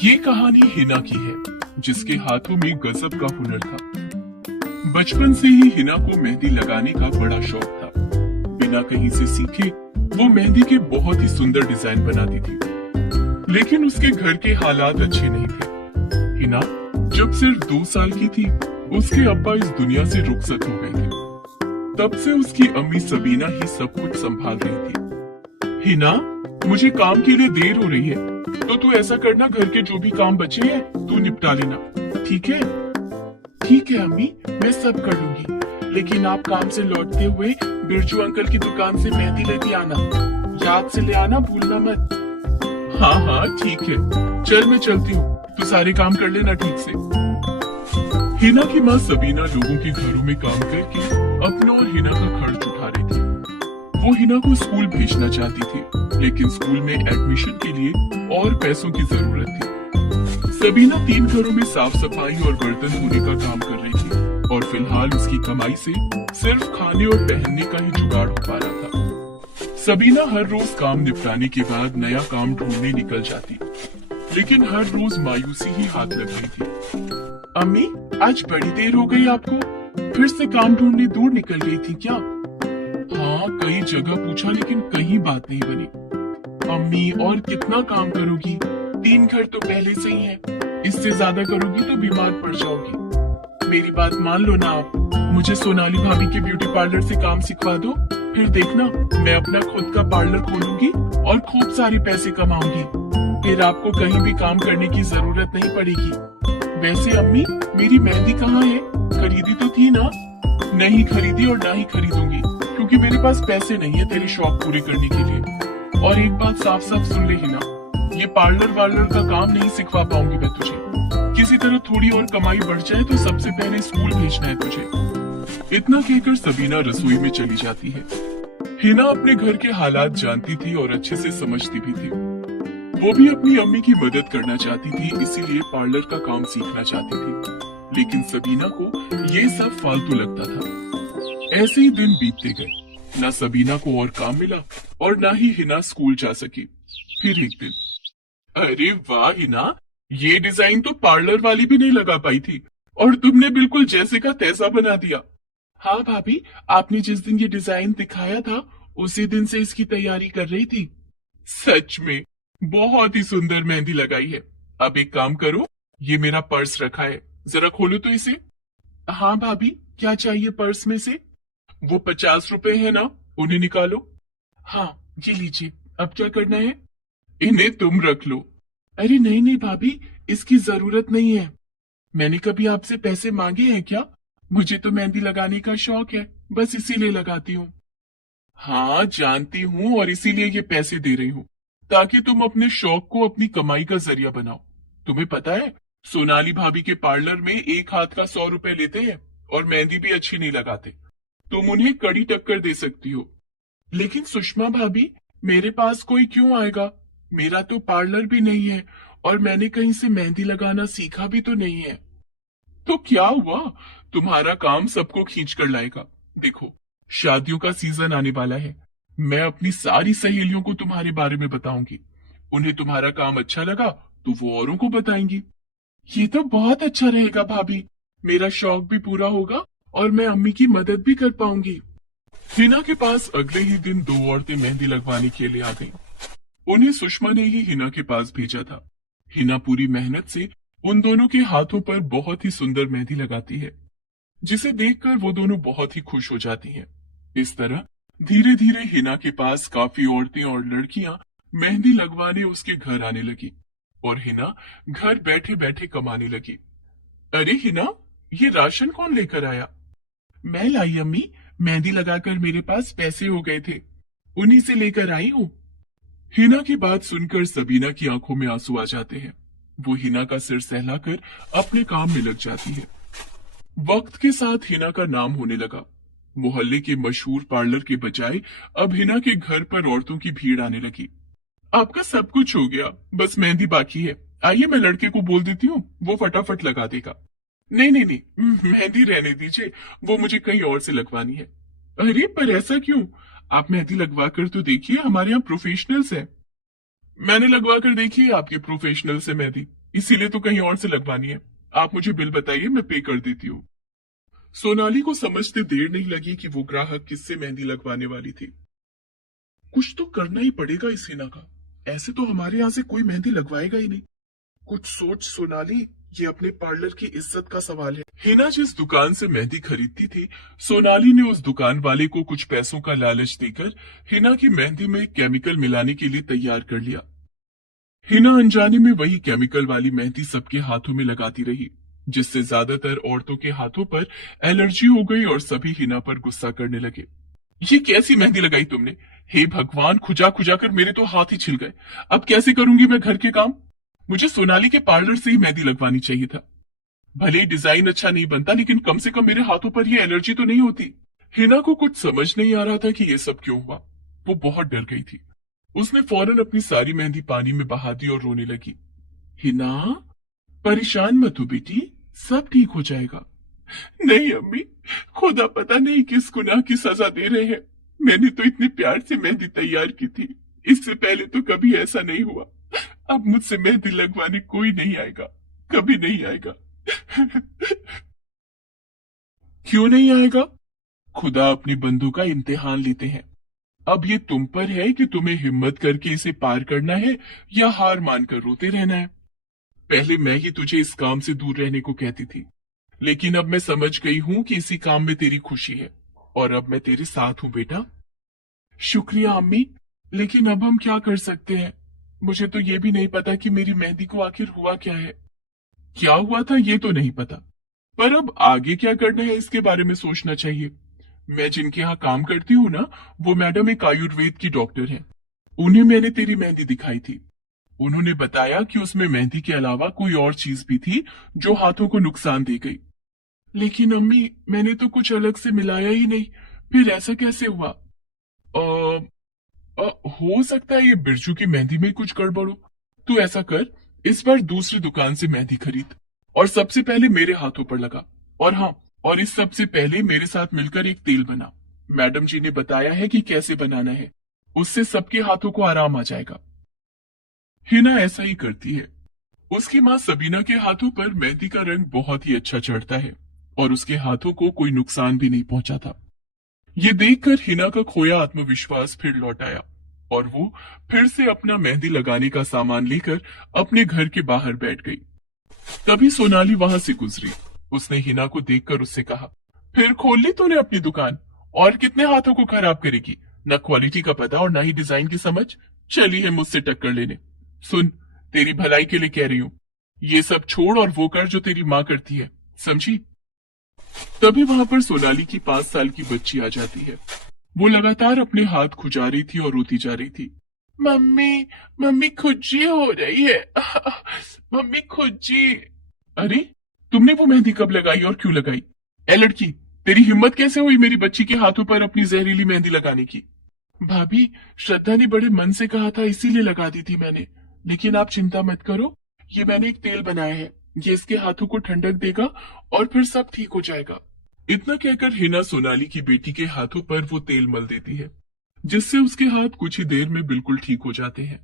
ये कहानी हिना की है, जिसके हाथों में गजब का हुनर था। बचपन से ही हिना को मेहंदी लगाने का बड़ा शौक था। बिना कहीं से सीखे वो मेहंदी के बहुत ही सुंदर डिजाइन बनाती थी, लेकिन उसके घर के हालात अच्छे नहीं थे। हिना जब सिर्फ 2 साल की थी, उसके अब्बा इस दुनिया से रुखसत हो गए थे। तब से उसकी अम्मी सबीना ही सब कुछ संभाल रही थी। हिना, मुझे काम के लिए देर हो रही है, तो तू ऐसा करना, घर के जो भी काम बचे हैं तू निपटा लेना, ठीक है? ठीक है अम्मी, मैं सब कर लूंगी, लेकिन आप काम से लौटते हुए बिरजू अंकल की दुकान से मेहंदी लेती आना, याद से ले आना, भूलना मत। हाँ हाँ ठीक है, चल मैं चलती हूँ, तू सारे काम कर लेना ठीक से। हिना की माँ सबीना लोगों के घरों में काम करके अपना और हिना का खर्च उठा रही थी। वो हिना को स्कूल भेजना चाहती थी, लेकिन स्कूल में एडमिशन के लिए और पैसों की जरूरत थी। सबीना 3 घरों में साफ सफाई और बर्तन धोने का काम कर रही थी, और फिलहाल उसकी कमाई से सिर्फ खाने और पहनने का ही जुगाड़ हो पा रहा था। सबीना हर रोज काम निपटाने के बाद नया काम ढूंढने निकल जाती, लेकिन हर रोज मायूसी ही हाथ लग रही थी। अम्मी, आज बड़ी देर हो गई आपको, फिर से काम ढूंढने दूर निकल गई थी क्या? हाँ, कई जगह पूछा, लेकिन कहीं बात नहीं बनी। अम्मी, और कितना काम करोगी? 3 घर तो पहले से ही है, इससे ज्यादा करोगी तो बीमार पड़ जाओगी। मेरी बात मान लो ना आप, मुझे सोनाली भाभी के ब्यूटी पार्लर से काम सिखवा दो, फिर देखना मैं अपना खुद का पार्लर खोलूंगी और खूब सारे पैसे कमाऊंगी। फिर आपको कहीं भी काम करने की जरूरत नहीं पड़ेगी। वैसे अम्मी, मेरी मेहंदी कहाँ है? खरीदी तो थी ना? नहीं खरीदी और ना ही खरीदूंगी, क्योंकि मेरे पास पैसे नहीं है तेरे शौक पूरे करने के लिए। और एक बात साफ साफ सुन ले हिना, ये पार्लर वार्लर का काम नहीं सिखवा पाऊंगी मैं तुझे। किसी तरह थोड़ी और कमाई बढ़ जाए तो सबसे पहले स्कूल भेजना है तुझे। इतना कहकर सबीना रसोई में चली जाती है। हिना अपने घर के हालात जानती थी और अच्छे से समझती भी थी। वो भी अपनी अम्मी की मदद करना चाहती थी, इसीलिए पार्लर का काम सीखना चाहती थी, लेकिन सबीना को ये सब फालतू लगता था। ऐसे ही दिन बीतते गए, ना सबीना को और काम मिला और ना ही हिना स्कूल जा सकी। फिर एक दिन, अरे वाह हिना, ये डिजाइन तो पार्लर वाली भी नहीं लगा पाई थी, और तुमने बिल्कुल जैसे का तैसा बना दिया। हाँ भाभी, आपने जिस दिन ये डिजाइन दिखाया था, उसी दिन से इसकी तैयारी कर रही थी। सच में बहुत ही सुंदर मेहंदी लगाई है। अब एक काम करो, ये मेरा पर्स रखा है, जरा खोलो तो इसे। हाँ भाभी, क्या चाहिए पर्स में से? वो 50 रुपए है ना, उन्हें निकालो। हाँ, ये लीजिए, अब क्या करना है? इन्हें तुम रख लो। अरे नहीं नहीं भाभी, इसकी जरूरत नहीं है। मैंने कभी आपसे पैसे मांगे हैं क्या? मुझे तो मेहंदी लगाने का शौक है, बस इसीलिए लगाती हूँ। हाँ जानती हूँ, और इसीलिए ये पैसे दे रही हूँ, ताकि तुम अपने शौक को अपनी कमाई का जरिया बनाओ। तुम्हें पता है, सोनाली भाभी के पार्लर में एक हाथ का 100 रुपए लेते हैं, और मेहंदी भी अच्छी नहीं लगाते। तुम उन्हें कड़ी टक्कर दे सकती हो। लेकिन सुषमा भाभी, मेरे पास कोई क्यों आएगा? मेरा तो पार्लर भी नहीं है, और मैंने कहीं से मेहंदी लगाना सीखा भी तो नहीं है। तो क्या हुआ, तुम्हारा काम सबको खींच कर लाएगा। देखो, शादियों का सीजन आने वाला है, मैं अपनी सारी सहेलियों को तुम्हारे बारे में बताऊंगी। उन्हें तुम्हारा काम अच्छा लगा तो वो औरों को बताएंगी। ये तो बहुत अच्छा रहेगा भाभी, मेरा शौक भी पूरा होगा और मैं अम्मी की मदद भी कर पाऊंगी। हिना के पास अगले ही दिन 2 औरतें मेहंदी लगवाने के लिए आ गईं। उन्हें सुषमा ने ही हिना के पास भेजा था। हिना पूरी मेहनत से उन दोनों के हाथों पर बहुत ही सुंदर मेहंदी लगाती है, जिसे देखकर वो दोनों बहुत ही खुश हो जाती हैं। इस तरह धीरे धीरे हिना के पास काफी औरतें और लड़कियां मेहंदी लगवाने उसके घर आने लगी, और हिना घर बैठे बैठे कमाने लगी। अरे हिना, ये राशन कौन लेकर आया? मैं लाई अम्मी, मेहंदी लगाकर मेरे पास पैसे हो गए थे, उन्हीं से लेकर आई हूँ। हिना की बात सुनकर सबीना की आंखों में आंसू आ जाते हैं। वो हिना का सिर सहलाकर अपने काम में लग जाती है। वक्त के साथ हिना का नाम होने लगा। मोहल्ले के मशहूर पार्लर के बजाय अब हिना के घर पर औरतों की भीड़ आने लगी। आपका सब कुछ हो गया, बस मेहंदी बाकी है। आइए, मैं लड़के को बोल देती हूँ, वो फटाफट लगा देगा। नहीं नहीं नहीं, मेहंदी रहने दीजिए, वो मुझे कहीं और से लगवानी है। अरे पर ऐसा क्यों? आप मेहंदी लगवा कर तो देखिए, हमारे यहाँ प्रोफेशनल्स हैं। मैंने लगवा कर देखी है आपके प्रोफेशनल से मेहंदी, इसीलिए तो कहीं और से लगवानी है। आप मुझे बिल बताइए, मैं पे कर देती हूँ। सोनाली को समझते देर नहीं लगी कि वो ग्राहक किससे मेहंदी लगवाने वाली थी। कुछ तो करना ही पड़ेगा इस हिना का, ऐसे तो हमारे यहाँ से कोई मेहंदी लगवाएगा ही नहीं। कुछ सोच सोनाली, ये अपने पार्लर की इज्जत का सवाल है। हिना जिस दुकान से मेहंदी खरीदती थी, सोनाली ने उस दुकान वाले को कुछ पैसों का लालच देकर हिना की मेहंदी में केमिकल मिलाने के लिए तैयार कर लिया। हिना अनजाने में वही केमिकल वाली मेहंदी सबके हाथों में लगाती रही, जिससे ज्यादातर औरतों के हाथों पर एलर्जी हो गई और सभी हिना पर गुस्सा करने लगे। ये कैसी मेहंदी लगाई तुमने? हे भगवान, खुजा खुजा कर मेरे तो हाथ ही छिल गए। अब कैसे करूंगी मैं घर के काम? मुझे सोनाली के पार्लर से ही मेहंदी लगवानी चाहिए था। भले ही डिजाइन अच्छा नहीं बनता, लेकिन कम से कम मेरे हाथों पर ये एलर्जी तो नहीं होती। हिना को कुछ समझ नहीं आ रहा था कि ये सब क्यों हुआ। वो बहुत डर गई थी। उसने फौरन अपनी सारी मेहंदी पानी में बहा दी और रोने लगी। हिना, परेशान मत हो बेटी, सब ठीक हो जाएगा। नहीं अम्मी, खुदा पता नहीं किस गुनाह की सजा दे रहे हैं। मैंने तो इतने प्यार से मेहंदी तैयार की थी, इससे पहले तो कभी ऐसा नहीं हुआ। अब मुझसे मेहंदी लगवाने कोई नहीं आएगा, कभी नहीं आएगा। क्यों नहीं आएगा? खुदा अपने बंदों का इम्तिहान लेते हैं। अब ये तुम पर है कि तुम्हें हिम्मत करके इसे पार करना है या हार मानकर रोते रहना है। पहले मैं ही तुझे इस काम से दूर रहने को कहती थी, लेकिन अब मैं समझ गई हूँ कि इसी काम में तेरी खुशी है, और अब मैं तेरे साथ हूँ बेटा। शुक्रिया अम्मी, लेकिन अब हम क्या कर सकते हैं? मुझे तो ये भी नहीं पता कि मेरी मेहंदी को आखिर हुआ क्या है। क्या हुआ था ये तो नहीं पता, पर अब आगे क्या करना है इसके बारे में सोचना चाहिए। मैं जिनके यहाँ काम करती हूँ ना, वो मैडम एक आयुर्वेद की डॉक्टर हैं। उन्हें मैंने तेरी मेहंदी दिखाई थी। उन्होंने बताया कि उसमें मेहंदी के अलावा कोई और चीज भी थी जो हाथों को नुकसान दे गई। लेकिन अम्मी, मैंने तो कुछ अलग से मिलाया ही नहीं, फिर ऐसा कैसे हुआ? हो सकता है ये बिरजू की मेहंदी में कुछ गड़बड़ हो। तू ऐसा कर, इस बार दूसरी दुकान से मेहंदी खरीद और सबसे पहले मेरे हाथों पर लगा। और हाँ, और इस सबसे पहले मेरे साथ मिलकर एक तेल बना। मैडम जी ने बताया है कि कैसे बनाना है, उससे सबके हाथों को आराम आ जाएगा। हिना ऐसा ही करती है। उसकी माँ सबीना के हाथों पर मेहंदी का रंग बहुत ही अच्छा चढ़ता है और उसके हाथों को कोई नुकसान भी नहीं पहुंचा था। ये देखकर हिना का खोया आत्मविश्वास फिर लौट आया और वो फिर से अपना मेहंदी लगाने का सामान लेकर अपने घर के बाहर बैठ गई। तभी सोनाली वहां से गुजरी। उसने हिना को देखकर उससे कहा, फिर खोल ली तूने अपनी दुकान, और कितने हाथों को खराब करेगी? न क्वालिटी का पता और न ही डिजाइन की समझ, चली है मुझसे टक्कर लेने। सुन, तेरी भलाई के लिए कह रही हूँ, ये सब छोड़ और वो कर जो तेरी माँ करती है, समझी? तभी वहां पर सोनाली की 5 साल की बच्ची आ जाती है। वो लगातार अपने हाथ खुजा रही थी और रोती जा रही थी। मम्मी, मम्मी खुज्जी हो रही है। मम्मी खुज्जी। अरे, तुमने वो मेहंदी कब लगाई और क्यों लगाई? ए लड़की, तेरी हिम्मत कैसे हुई मेरी बच्ची के हाथों पर अपनी जहरीली मेहंदी लगाने की? भाभी, श्रद्धा ने बड़े मन से कहा था, इसीलिए लगा दी थी मैंने। लेकिन आप चिंता मत करो, ये मैंने एक तेल बनाया है, ये इसके हाथों को ठंडक देगा और फिर सब ठीक हो जाएगा। इतना कहकर हिना सोनाली की बेटी के हाथों पर वो तेल मल देती है, जिससे उसके हाथ कुछ ही देर में बिल्कुल ठीक हो जाते हैं।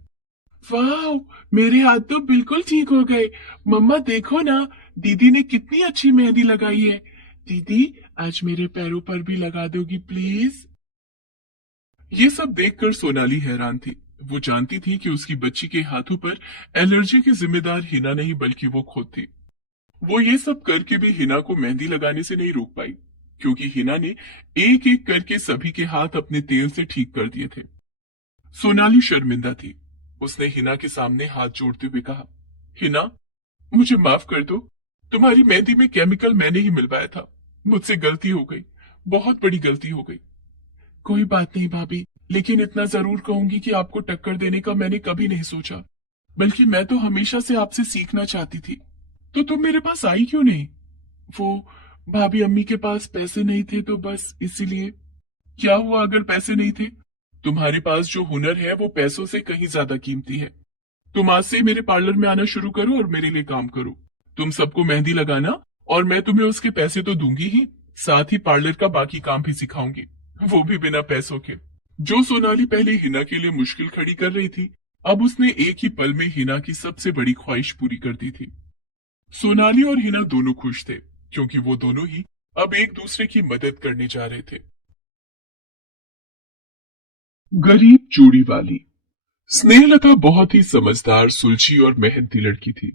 वाह, मेरे हाथ तो बिल्कुल ठीक हो गए। मम्मा देखो ना, दीदी ने कितनी अच्छी मेहंदी लगाई है। दीदी, आज मेरे पैरों पर भी लगा दोगी प्लीज? ये सब देखकर सोनाली हैरान थी। वो जानती थी कि उसकी बच्ची के हाथों पर एलर्जी की जिम्मेदार हिना नहीं बल्कि वो खुद थी। वो ये सब करके भी हिना को मेहंदी लगाने से नहीं रोक पाई, क्योंकि हिना ने एक एक करके सभी के हाथ अपने तेल से ठीक कर दिए थे। सोनाली शर्मिंदा थी। उसने हिना के सामने हाथ जोड़ते हुए कहा, हिना, मुझे माफ कर दो। तुम्हारी मेहंदी में केमिकल मैंने ही मिलवाया था। मुझसे गलती हो गई, बहुत बड़ी गलती हो गई। कोई बात नहीं भाभी, लेकिन इतना जरूर कहूंगी कि आपको टक्कर देने का मैंने कभी नहीं सोचा, बल्कि मैं तो हमेशा से आपसे सीखना चाहती थी। तो तुम मेरे पास आई क्यों नहीं? वो भाभी, अम्मी के पास पैसे नहीं थे तो बस इसीलिए। क्या हुआ अगर पैसे नहीं थे? तुम्हारे पास जो हुनर है वो पैसों से कहीं ज्यादा कीमती है। तुम आज से मेरे पार्लर में आना शुरू करो और मेरे लिए काम करो। तुम सबको मेहंदी लगाना और मैं तुम्हें उसके पैसे तो दूंगी ही, साथ ही पार्लर का बाकी काम भी सिखाऊंगी, वो भी बिना पैसों के। जो सोनाली पहले हिना के लिए मुश्किल खड़ी कर रही थी, अब उसने एक ही पल में हिना की सबसे बड़ी ख्वाहिश पूरी कर दी थी। सोनाली और हिना दोनों खुश थे क्योंकि वो दोनों ही अब एक दूसरे की मदद करने जा रहे थे। गरीब चूड़ी वाली। स्नेहलता बहुत ही समझदार, सुलझी और मेहनती लड़की थी।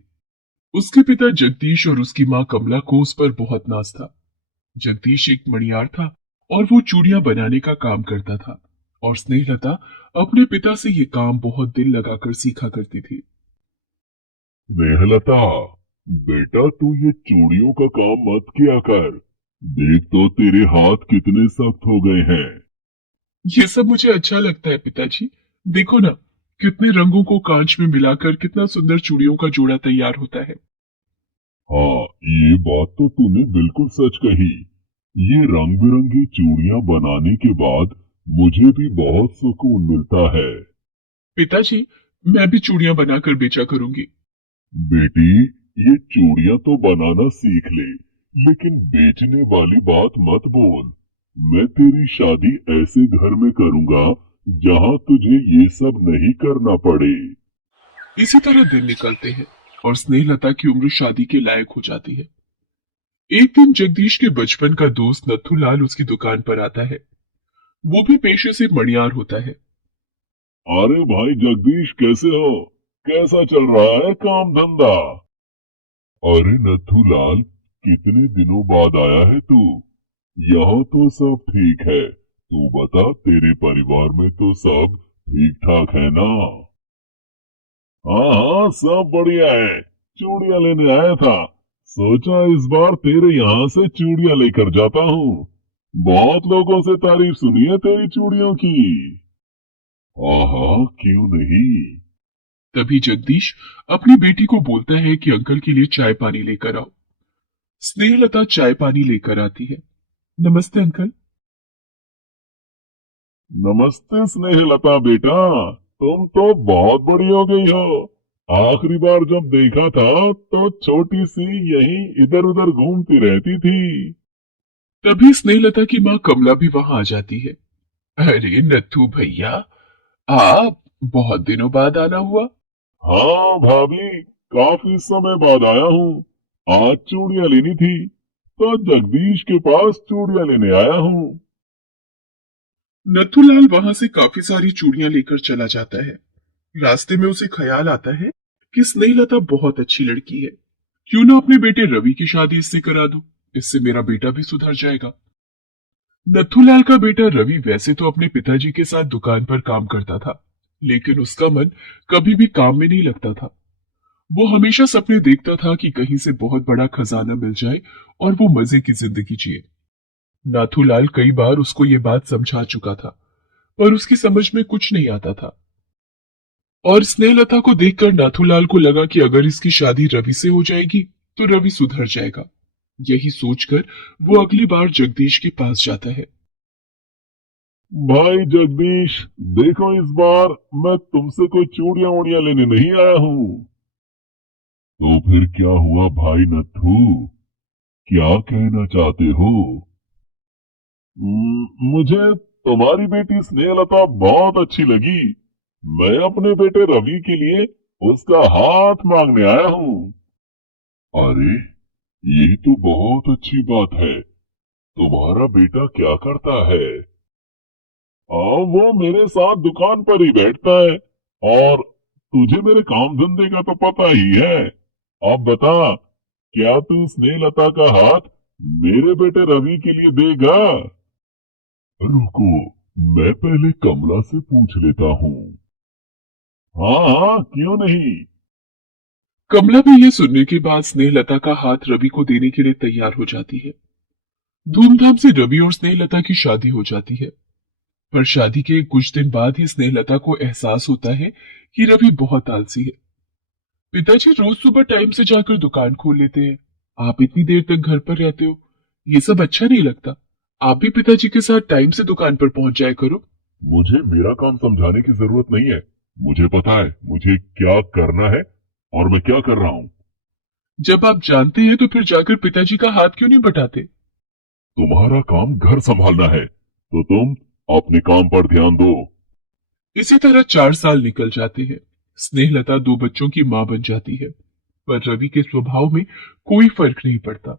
उसके पिता जगदीश और उसकी माँ कमला को उस पर बहुत नाज था। जगदीश एक मणियार था और वो चूड़ियां बनाने का काम करता था, और स्नेहलता अपने पिता से ये काम बहुत दिल लगाकर सीखा करती थी। स्नेहलता, बेटा तू ये चूड़ियों का काम मत किया कर। देख तो तेरे हाथ कितने सख्त हो गए हैं। ये सब मुझे अच्छा लगता है पिताजी। देखो ना, कितने रंगों को कांच में मिलाकर कितना सुंदर चूड़ियों का जोड़ा तैयार होता है। हाँ, ये बात तो तूने बिल्कुल सच कही। ये रंग बिरंगी चूड़ियां बनाने के बाद मुझे भी बहुत सुकून मिलता है। पिताजी, मैं भी चूड़ियां बनाकर बेचा करूंगी। बेटी, ये चूड़ियां तो बनाना सीख ले, लेकिन बेचने वाली बात मत बोल। मैं तेरी शादी ऐसे घर में करूंगा जहां तुझे ये सब नहीं करना पड़े। इसी तरह दिन निकलते हैं और स्नेहलता की उम्र शादी के लायक हो जाती है। एक दिन जगदीश के बचपन का दोस्त नथुलाल उसकी दुकान पर आता है। वो भी पेशे से मणियार होता है। अरे भाई जगदीश, कैसे हो? कैसा चल रहा है काम धंधा? अरे नथुलाल, कितने दिनों बाद आया है तू। यहाँ तो सब ठीक है। तू बता, तेरे परिवार में तो सब ठीक ठाक है ना? हाँ हाँ, सब बढ़िया है। चूड़ियां लेने आया था। सोचा इस बार तेरे यहाँ से चूड़ियां लेकर जाता हूँ। बहुत लोगों से तारीफ सुनी है तेरी चूड़ियों की। हाँ हाँ, क्यों नहीं। तभी जगदीश अपनी बेटी को बोलता है कि अंकल के लिए चाय पानी लेकर आओ। स्नेहलता चाय पानी लेकर आती है। नमस्ते अंकल। नमस्ते स्नेहलता बेटा, तुम तो बहुत बड़ी हो गई हो। आखिरी बार जब देखा था तो छोटी सी यहीं इधर उधर घूमती रहती थी। तभी स्नेहलता की माँ कमला भी वहां आ जाती है। अरे नथु भैया, आप बहुत दिनों बाद आना हुआ। हाँ भाभी, काफी समय बाद आया हूँ। आज चूड़ियां लेनी थी तो जगदीश के पास चूड़ियां लेने आया हूँ। नथुलाल वहां से काफी सारी चूड़ियां लेकर चला जाता है। रास्ते में उसे ख्याल आता है कि स्नेहलता बहुत अच्छी लड़की है। क्यों ना अपने बेटे रवि की शादी इससे करा दूं। इससे मेरा बेटा भी सुधर जाएगा। नथुलाल का बेटा रवि वैसे तो अपने पिताजी के साथ दुकान पर काम करता था, लेकिन उसका मन कभी भी काम में नहीं लगता था। वो हमेशा सपने देखता था कि कहीं से बहुत बड़ा खजाना मिल जाए और वो मजे की जिंदगी जिए। नाथूलाल कई बार उसको ये बात समझा चुका था, पर उसकी समझ में कुछ नहीं आता था। और स्नेहलता को देखकर नाथूलाल को लगा कि अगर इसकी शादी रवि से हो जाएगी तो रवि सुधर जाएगा। यही सोचकर वो अगली बार जगदीश के पास जाता है। भाई जगदीश, देखो इस बार मैं तुमसे कोई चूड़ियां वूड़ियां लेने नहीं आया हूँ। तो फिर क्या हुआ भाई नथु? क्या कहना चाहते हो? मुझे तुम्हारी बेटी स्नेहलता बहुत अच्छी लगी। मैं अपने बेटे रवि के लिए उसका हाथ मांगने आया हूँ। अरे, ये तो बहुत अच्छी बात है। तुम्हारा बेटा क्या करता है? वो मेरे साथ दुकान पर ही बैठता है। और तुझे मेरे काम धंधे का तो पता ही है। अब बता, क्या तू स्नेहलता का हाथ मेरे बेटे रवि के लिए देगा? रुको, मैं पहले कमला से पूछ लेता हूँ। हाँ हाँ, क्यों नहीं। कमला भी ये सुनने के बाद स्नेहलता का हाथ रवि को देने के लिए तैयार हो जाती है। धूमधाम से रवि और स्नेहलता की शादी हो जाती है। पर शादी के कुछ दिन बाद ही स्नेहलता को एहसास होता है कि रवि बहुत आलसी है। पिताजी रोज सुबह टाइम से जाकर दुकान खोल लेते हैं। आप इतनी देर तक घर पर रहते हो, ये सब अच्छा नहीं लगता। आप भी पिताजी के साथ टाइम से दुकान पर पहुंच जाया करो। मुझे मेरा काम समझाने की जरूरत नहीं है। मुझे पता है मुझे क्या करना है और मैं क्या कर रहा हूँ। जब आप जानते हैं तो फिर जाकर पिताजी का हाथ क्यों नहीं बटाते? तुम्हारा काम घर संभालना है तो तुम अपने काम पर ध्यान दो। इसी तरह 4 साल निकल जाते हैं। स्नेहलता दो बच्चों की मां बन जाती है, पर रवि के स्वभाव में कोई फर्क नहीं पड़ता।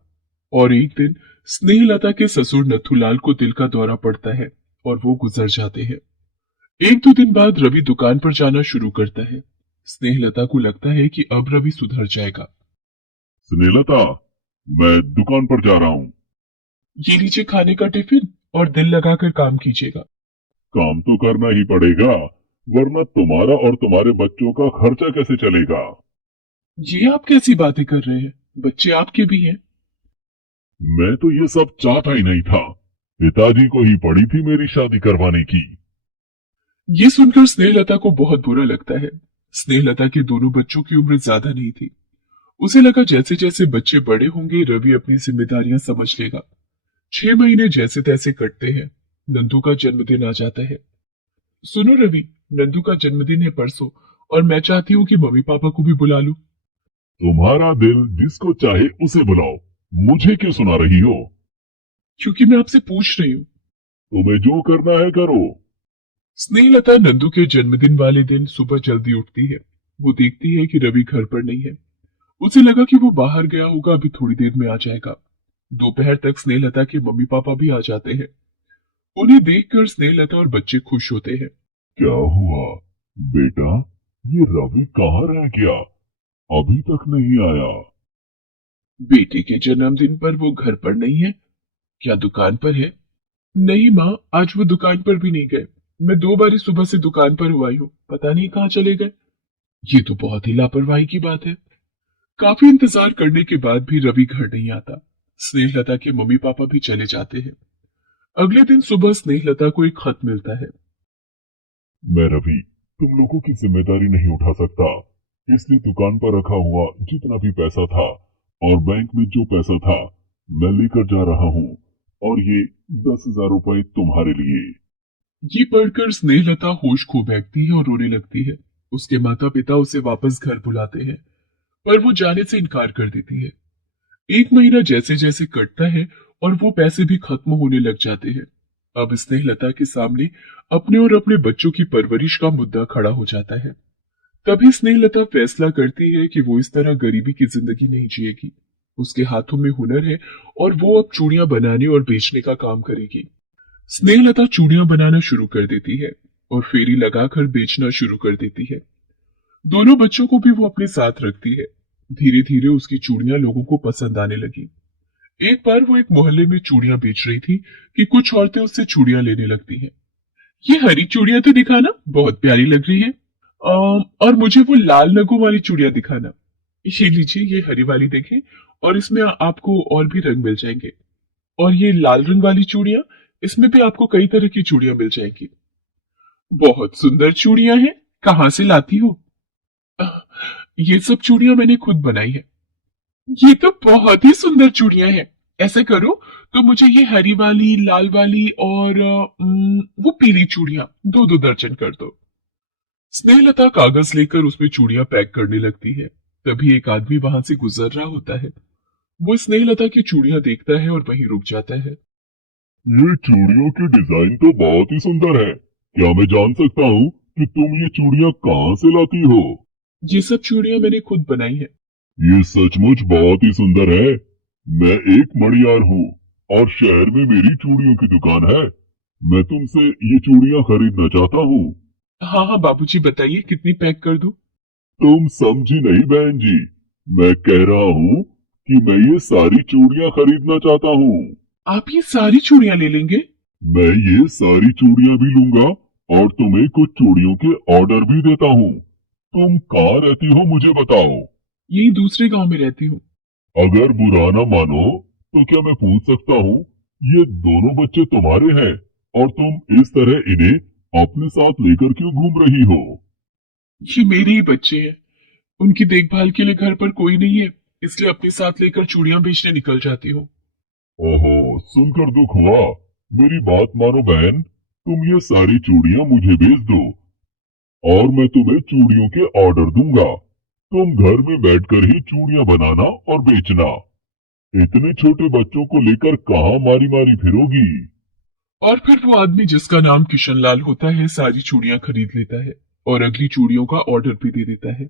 और एक दिन स्नेहलता के ससुर नथुलाल को दिल का दौरा पड़ता है और वो गुजर जाते हैं। एक दो दिन बाद रवि दुकान पर जाना शुरू करता है। स्नेहलता को लगता है कि अब रवि सुधर जाएगा। स्नेहलता, मैं दुकान पर जा रहा हूँ। ये लीजिए खाने का टिफिन और दिल लगाकर काम कीजिएगा। काम तो करना ही पड़ेगा, वरना तुम्हारा और तुम्हारे बच्चों का खर्चा कैसे चलेगा। ये आप कैसी बातें कर रहे हैं? बच्चे आपके भी हैं। मैं तो ये सब चाहता ही नहीं था। पिताजी को ही पड़ी थी मेरी शादी करवाने की। ये सुनकर स्नेहलता को बहुत बुरा लगता है। स्नेहलता के दोनों बच्चों की उम्र ज्यादा नहीं थी। उसे लगा जैसे जैसे बच्चे बड़े होंगे रवि अपनी जिम्मेदारियां समझ लेगा। 6 महीने जैसे तैसे कटते हैं। नंदू का जन्मदिन आ जाता है। सुनो रवि, नंदू का जन्मदिन है परसों और मैं चाहती हूँ कि मम्मी पापा को भी बुला लूं। तुम्हारा दिल जिसको चाहे उसे बुलाओ, मुझे क्यों सुना रही हो। क्योंकि मैं आपसे पूछ रही हूँ। तुम्हें जो करना है करो। स्नेहलता नंदू के जन्मदिन वाले दिन सुबह जल्दी उठती है। वो देखती है कि रवि घर पर नहीं है। उसे लगा कि वो बाहर गया होगा, अभी थोड़ी देर में आ जाएगा। दोपहर तक स्नेहलता के मम्मी पापा भी आ जाते हैं। उन्हें देखकर स्नेहलता और बच्चे खुश होते हैं। क्या हुआ बेटा, ये रवि कहाँ रह गया, अभी तक नहीं आया। बेटे के जन्मदिन पर वो घर पर नहीं है। क्या दुकान पर है? नहीं माँ, आज वो दुकान पर भी नहीं गए। मैं 2 बार सुबह से दुकान पर हुआ हूँ, पता नहीं कहाँ चले गए। ये तो बहुत ही लापरवाही की बात है। काफी इंतजार करने के बाद भी रवि घर नहीं आता। स्नेहलता के मम्मी पापा भी चले जाते हैं। अगले दिन सुबह स्नेहलता को एक खत मिलता है। मैं रवि तुम लोगों की जिम्मेदारी नहीं उठा सकता, इसलिए दुकान पर रखा हुआ जितना भी पैसा था और बैंक में जो पैसा था मैं लेकर जा रहा हूँ, और ये 10,000 रुपए तुम्हारे लिए। ये पढ़कर स्नेहलता होश खो बैठती है और रोने लगती है। उसके माता पिता उसे वापस घर बुलाते हैं, पर वो जाने से इनकार कर देती है। 1 महीना जैसे जैसे कटता है और वो पैसे भी खत्म होने लग जाते हैं। अब स्नेहलता के सामने अपने और अपने बच्चों की परवरिश का मुद्दा खड़ा हो जाता है। तभी स्नेहलता फैसला करती है कि वो इस तरह गरीबी की जिंदगी नहीं जिएगी। उसके हाथों में हुनर है और वो अब चूड़ियां बनाने और बेचने का काम करेगी। स्नेहलता चूड़ियां बनाना शुरू कर देती है और फेरी लगाकर बेचना शुरू कर देती है। दोनों बच्चों को भी वो अपने साथ रखती है। धीरे धीरे उसकी चूड़ियां लोगों को पसंद आने लगी। एक बार वो एक मोहल्ले में चूड़ियां बेच रही थी कि कुछ औरतें उससे चूड़ियां लेने लगती हैं। ये हरी चूड़ियां तो दिखाना, बहुत प्यारी लग रही है। और मुझे वो लाल नगों वाली चूड़ियां दिखाना। ये लीजिए, ये हरी वाली देखें, और इसमें आपको और भी रंग मिल जाएंगे। और ये लाल रंग वाली चूड़ियां, इसमें भी आपको कई तरह की चूड़ियां मिल जाएंगी। बहुत सुंदर चूड़ियां हैं, कहाँ से लाती हो? आह, ये सब चूड़ियां मैंने खुद बनाई है। ये तो बहुत ही सुंदर चूड़ियां हैं। ऐसा करो तो मुझे ये हरी वाली, लाल वाली और वो पीली चूड़ियां 2-2 दर्जन कर दो। स्नेहलता कागज लेकर उसमें चूड़ियां पैक करने लगती है। तभी एक आदमी वहां से गुजर रहा होता है। वो स्नेहलता की चूड़ियां देखता है और वहीं रुक जाता है। ये चूड़ियों की डिजाइन तो बहुत ही सुंदर है, क्या मैं जान सकता हूँ कि तुम ये चूड़ियां कहाँ से लाती हो। ये सब चूड़ियां मैंने खुद बनाई है। ये सचमुच बहुत ही सुंदर है। मैं एक मड़ियार हूँ और शहर में मेरी चूड़ियों की दुकान है। मैं तुमसे ये चूड़ियां खरीदना चाहता हूँ। हाँ हाँ बाबूजी, बताइए कितनी पैक कर दूं? तुम समझी नहीं बहन जी, मैं कह रहा हूँ कि मैं ये सारी चूड़ियां खरीदना चाहता हूँ। आप ये सारी चूड़ियां ले लेंगे? मैं ये सारी चूड़ियां भी लूंगा और तुम्हें कुछ चूड़ियों के ऑर्डर भी देता हूँ। तुम कहाँ रहती हो मुझे बताओ। यही दूसरे गांव में रहती हूँ। अगर बुरा ना मानो तो क्या मैं पूछ सकता हूँ, ये दोनों बच्चे तुम्हारे हैं और तुम इस तरह इन्हें अपने साथ लेकर क्यों घूम रही हो। ये मेरे ही बच्चे हैं। उनकी देखभाल के लिए घर पर कोई नहीं है, इसलिए अपने साथ लेकर चूड़ियां बेचने निकल जाती हूँ। ओहो, सुनकर दुख हुआ। मेरी बात मानो बहन, तुम ये सारी चूड़ियां मुझे भेज दो और मैं तुम्हें चूड़ियों के ऑर्डर दूंगा। तुम घर में बैठकर ही चूड़ियां बनाना और बेचना। इतने छोटे बच्चों को लेकर कहाँ मारी मारी फिरोगी। और फिर वो आदमी जिसका नाम किशनलाल होता है सारी चूड़ियां खरीद लेता है। और अगली चूड़ियों का ऑर्डर भी दे देता है।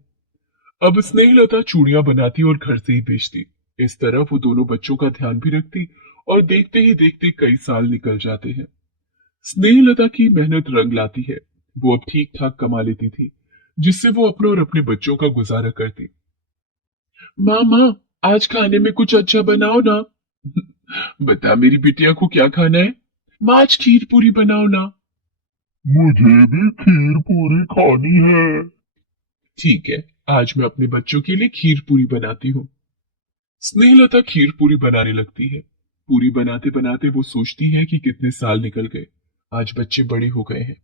अब स्नेहलता चूड़ियां बनाती और घर से ही बेचती। इस तरह वो दोनों बच्चों का ध्यान भी रखती और देखते ही देखते कई साल निकल जाते हैं। स्नेहलता की मेहनत रंग लाती है। वो अब ठीक ठाक कमा लेती थी, जिससे वो अपने और अपने बच्चों का गुजारा करती। माँ आज खाने में कुछ अच्छा बनाओ ना। बता मेरी बिटिया को क्या खाना है। माँ आज खीर पूरी बनाओ ना। मुझे भी खीर पूरी खानी है। ठीक है, आज मैं अपने बच्चों के लिए खीर पूरी बनाती हूँ। स्नेहलता खीर पूरी बनाने लगती है। पूरी बनाते बनाते वो सोचती है कि कितने साल निकल गए। आज बच्चे बड़े हो गए हैं।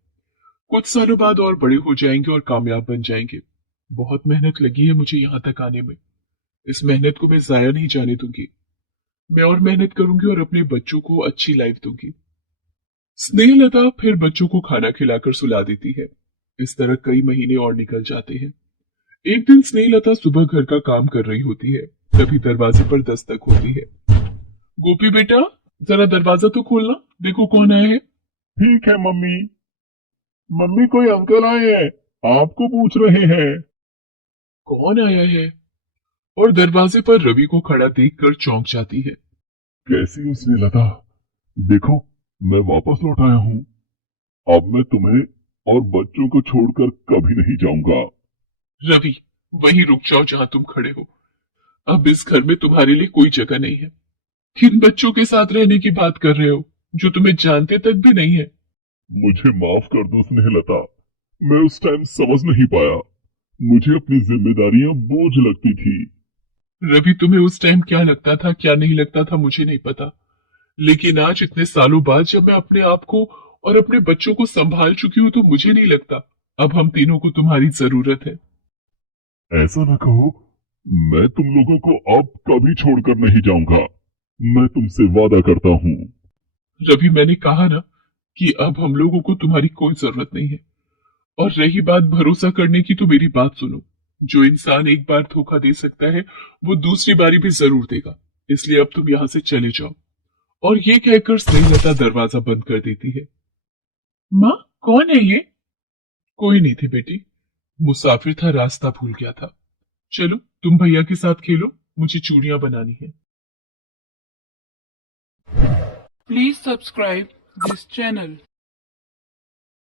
कुछ सालों बाद और बड़े हो जाएंगे और कामयाब बन जाएंगे। बहुत मेहनत लगी है मुझे यहाँ तक आने में। इस मेहनत को मैं जाया नहीं जाने दूंगी। मैं और मेहनत करूंगी और अपने बच्चों को अच्छी लाइफ दूंगी। स्नेहलता फिर बच्चों को खाना खिलाकर सुला देती है। इस तरह कई महीने और निकल जाते हैं। एक दिन स्नेहलता सुबह घर का काम कर रही होती है। तभी दरवाजे पर दस्तक होती है। गोपी बेटा, जरा दरवाजा तो खोलना, देखो कौन आया है। ठीक है मम्मी। मम्मी कोई अंकल आए हैं, आपको पूछ रहे हैं। कौन आया है? और दरवाजे पर रवि को खड़ा देखकर चौंक जाती है। कैसी हो स्नेहलता? देखो, मैं वापस लौट आया हूँ। अब मैं तुम्हें और बच्चों को छोड़कर कभी नहीं जाऊंगा। रवि, वहीं रुक जाओ जहां तुम खड़े हो। अब इस घर में तुम्हारे लिए कोई जगह नहीं है। किन बच्चों के साथ रहने की बात कर रहे हो जो तुम्हें जानते तक भी नहीं है? मुझे माफ कर दो स्नेहलता, मैं उस टाइम समझ नहीं पाया। मुझे अपनी जिम्मेदारियां बोझ लगती थी। रवि, तुम्हें उस टाइम क्या लगता था क्या नहीं लगता था मुझे नहीं पता, लेकिन आज इतने सालों बाद जब मैं अपने आप को और अपने बच्चों को संभाल चुकी हूं तो मुझे नहीं लगता अब हम तीनों को तुम्हारी जरूरत है। ऐसा ना कहो, मैं तुम लोगों को अब कभी छोड़कर नहीं जाऊंगा। मैं तुमसे वादा करता हूँ। रवि, मैंने कहा ना कि अब हम लोगों को तुम्हारी कोई जरूरत नहीं है। और रही बात भरोसा करने की, तो मेरी बात सुनो। जो इंसान एक बार धोखा दे सकता है वो दूसरी बारी भी जरूर देगा। इसलिए अब तुम यहां से चले जाओ। और ये कहकर स्नेहलता दरवाजा बंद कर देती है। माँ, कौन है ये? कोई नहीं थी बेटी, मुसाफिर था, रास्ता भूल गया था। चलो तुम भैया के साथ खेलो, मुझे चूड़ियां बनानी है। Please subscribe this channel.